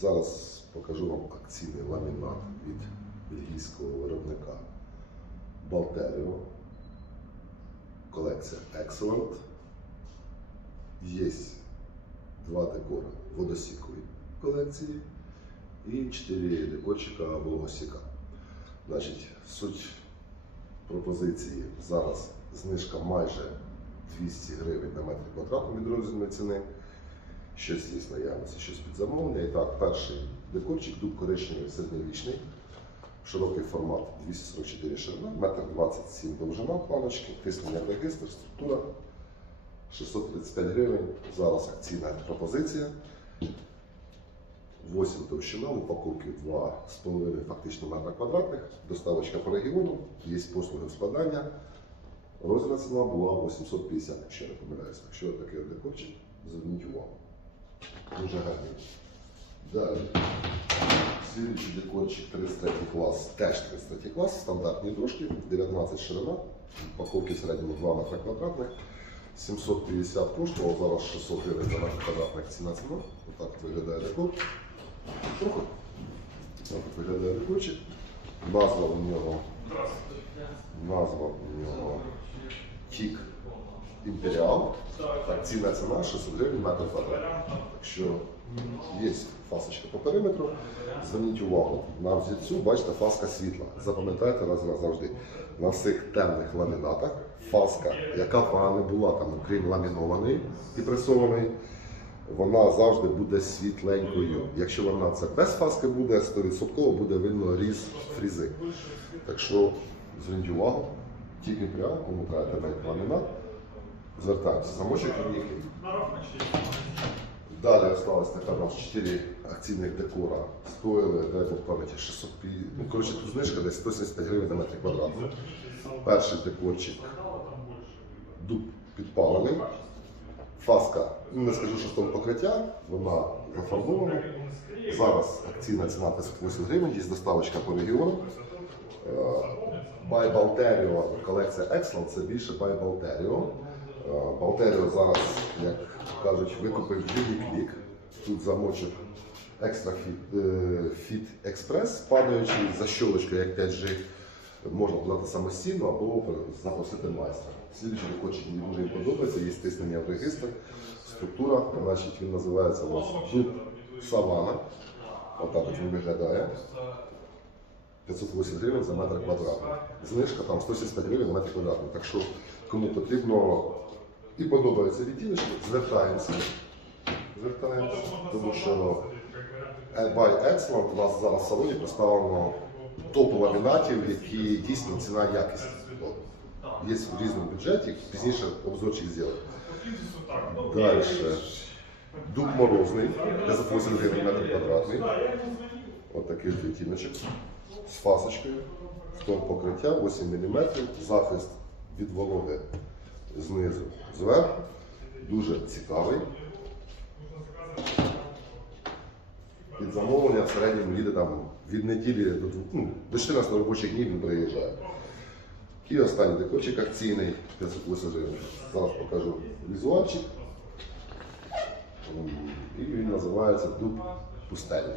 Зараз покажу вам акційний ламінат від бельгійського виробника Balterio. Колекція Excellent. Є два декора водосікової колекції і чотири декорчика вологосіка. Значить, суть пропозиції зараз знижка майже 200 гривень на метр квадратний від розмірної ціни. Щось є в наявності, щось під замовлення. І так, перший декорчик, дуб коричневий середньовічний, широкий формат 244 ширина, метр 27 довжина планочки, тиснення регістр, структура 635 гривень. Зараз акційна пропозиція. 8 товщина, в упаковці 2,5 фактично метра квадратних, доставочка по регіону, є послуги складання. Розмірна ціна була 850, якщо не помиляюся. Якщо такий декорчик. Дуже гарний. Далі. Слідуючий декорчик 33 клас, теж 33 клас, стандартні дошки, 19 ширина, упаковки в середньому 2 метри квадратних, 750 коштував, зараз 600 гривень за метр квадратних ціна ціна. Отак виглядає декор. Трохи. Так виглядає декорчик. Назва у нього, назва у нього Тік Імперіал. Так, ціна ціна 600 гривень метр квадратний. Так що є фасочка по периметру. Зверніть увагу, на взірцю, бачите, фаска світла. Запам'ятайте раз назавжди. На всіх темних ламінатах фаска, яка б вона не була там, окрім ламінованої і пресованої, вона завжди буде світленькою. Якщо вона це без фаски буде, 100% буде видно різ фрізи. Так що зверніть увагу, тільки прямо, кому треба ламінат, звертаємося. Замочок їхній. Далі осталось у нас 4 акційних декора. Стоїли, дай Бог пам'яті, 650, ну, коротше, тут знижка десь 175 гривень на метр квадратний. Перший декорчик дуб підпалений. Фаска, ну, не скажу, що того покриття, вона зафарбована. Зараз акційна ціна 58 гривень, є доставочка по регіону. Balterio, колекція Excellent, це більше By Balterio. Е, зараз, як кажуть, викупив Click. Тут замочок Extra Fit, Fit Express, падаючий за щолочкою, як 5G. Можна подати самостійно або запросити майстра. Слідуючий декорчик мені дуже їм подобається, є стиснення в регістр, структура, значить він називається у нас Дуб Савана. Отак от він виглядає. 580 гривень за метр квадратний. Знижка там 175 гривень на метр квадратний. Так що кому потрібно і подобається відтіночки, звертаємося. Звертаємося, тому що by Excellent у нас зараз в салоні представлено топ ламінатів, які дійсно ціна якість. Є в різному бюджеті, пізніше обзорчик зробимо. Далі. Дуб морозний, 580 гривень метр квадратний. Ось такий відтіночок з фасочкою, стон покриття 8 мм, захист від вологи знизу зверху. Дуже цікавий. Під замовлення в середньому їде там від неділі до, ну, до 14 робочих днів він приїжджає. І останній декорчик акційний 580 гривень. Зараз покажу візуальчик. І він називається дуб пустельний.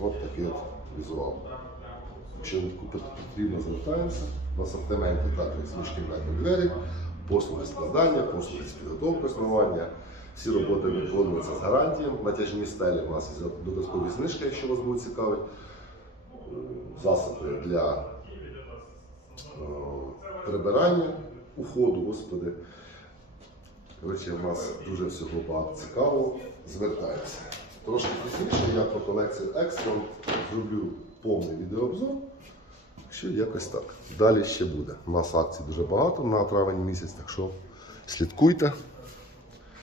Ось такий от візуал. Якщо купити потрібно, звертаємося. В асортименті також змішки метр двері, послуги складання, послуги з підготовки основання. Всі роботи виконуються з гарантією. Натяжні стелі у нас є додаткові знижки, якщо вас буде цікавить. Засоби для е, прибирання, уходу, господи. Коротше, у нас дуже всього багато цікавого. Звертаємося. Трошки пізніше я про колекцію Excellent зроблю повний відеообзор. Що якось так. Далі ще буде. У нас акцій дуже багато на травень місяць, так що слідкуйте.